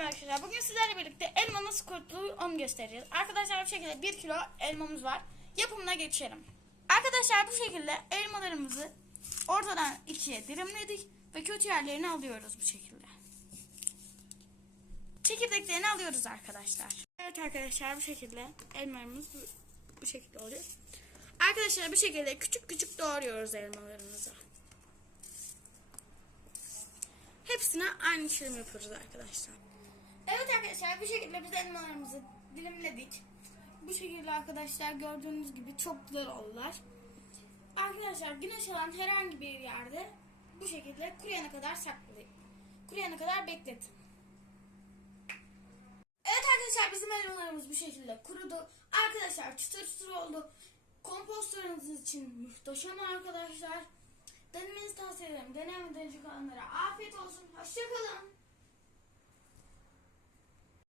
arkadaşlar. Bugün sizlerle birlikte elma nasıl kurutulur onu göstereceğiz. Arkadaşlar bu şekilde 1 kilo elmamız var. Yapımına geçelim. Arkadaşlar bu şekilde elmalarımızı ortadan ikiye dilimledik ve kötü yerlerini alıyoruz bu şekilde. Çekirdeklerini alıyoruz arkadaşlar. Evet arkadaşlar bu şekilde elmalarımız bu, bu şekilde oluyor. Arkadaşlar bu şekilde küçük küçük doğruyoruz elmalarımızı. Hepsine aynı işlemi yapıyoruz arkadaşlar. Bu şekilde biz elmalarımızı dilimledik. Bu şekilde arkadaşlar gördüğünüz gibi çok güzel oldular. Arkadaşlar güneş alan herhangi bir yerde bu şekilde kuruyana kadar saklayın. Kuruyana kadar bekletin. Evet arkadaşlar bizim elmalarımız bu şekilde kurudu. Arkadaşlar çıtır çıtır oldu. Kompostlarınız için muhteşem arkadaşlar. Denemenizi tavsiye ederim. Denemeden önce kalanlara afiyet olsun.